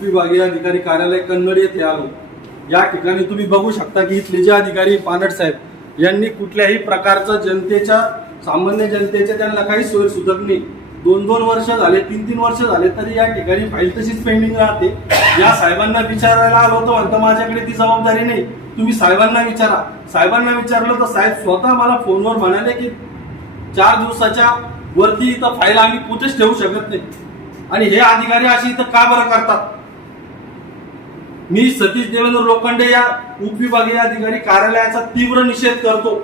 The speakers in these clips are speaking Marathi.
विभागीय अधिकारी कार्यालय कन्नड येथे आलो या ठिकाणी तुम्ही बघू शकता की इथले जे अधिकारी पानट साहेब यांनी कुठल्याही प्रकारचं जनतेच्या सामान्य जनतेच्या त्यांना काही सोय सुधक नाही दोन दोन वर्ष झाले तीन तीन वर्ष झाले तरी या ठिकाणी फाईल तशीच पेंडिंग राहते या साहेबांना विचारायला आलो होतो म्हणतो माझ्याकडे ती जबाबदारी नाही तुम्ही साहेबांना विचारा साहेबांना विचारलं तर साहेब स्वतः मला फोनवर म्हणाले की चार दिवसाच्या वरती इथं फाईल आम्ही कुठेच ठेवू शकत नाही आणि हे अधिकारी असे इथं का बरं करतात मी सतीश देवेंद्र लोखंडे या उपविभागीय अधिकारी कार्यालयाचा तीव्र निषेध करतो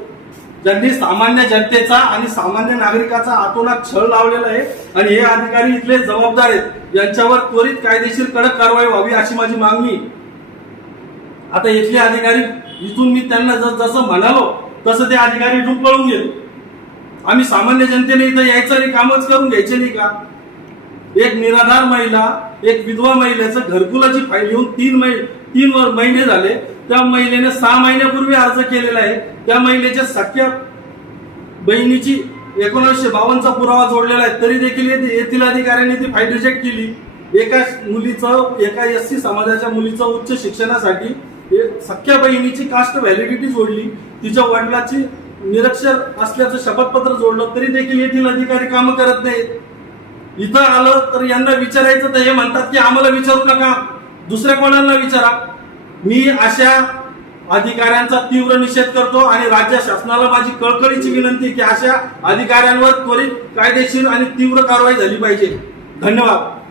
ज्यांनी सामान्य जनतेचा आणि सामान्य नागरिकाचा आतोनात छळ लावलेला आहे आणि हे अधिकारी इथले जबाबदार आहेत यांच्यावर त्वरित कायदेशीर कडक कारवाई व्हावी अशी माझी मागणी आता इथले अधिकारी इथून मी त्यांना जसं म्हणालो तसं ते अधिकारी इथून पळून गेले आम्ही सामान्य जनतेने इथं यायचं आणि कामच करून घ्यायचे नाही का एक निराधार महिला एक विधवा महिलेचं घरकुलाची फाईल घेऊन तीन महिने तीन महिने झाले त्या महिलेने सहा महिन्यापूर्वी अर्ज केलेला आहे त्या महिलेच्या सख्या बहिणीची एकोणीसशे बावनचा पुरावा जोडलेला आहे तरी देखील येथील अधिकाऱ्यांनी ती फाईल रिजेक्ट केली एका मुलीचं एका एस सी समाजाच्या मुलीचं उच्च शिक्षणासाठी सख्या बहिणीची कास्ट व्हॅलिडिटी जोडली तिच्या वडिलाची निरक्षर असल्याचं शपथपत्र जोडलं तरी देखील येथील अधिकारी कामं करत नाहीत इथं आलं तर यांना विचारायचं तर हे म्हणतात की आम्हाला विचारू नका दुसऱ्या कोणाला विचारा मी अशा अधिकाऱ्यांचा तीव्र निषेध करतो आणि राज्य शासनाला माझी कळकळीची विनंती की अशा अधिकाऱ्यांवर त्वरित कायदेशीर आणि तीव्र कारवाई झाली पाहिजे धन्यवाद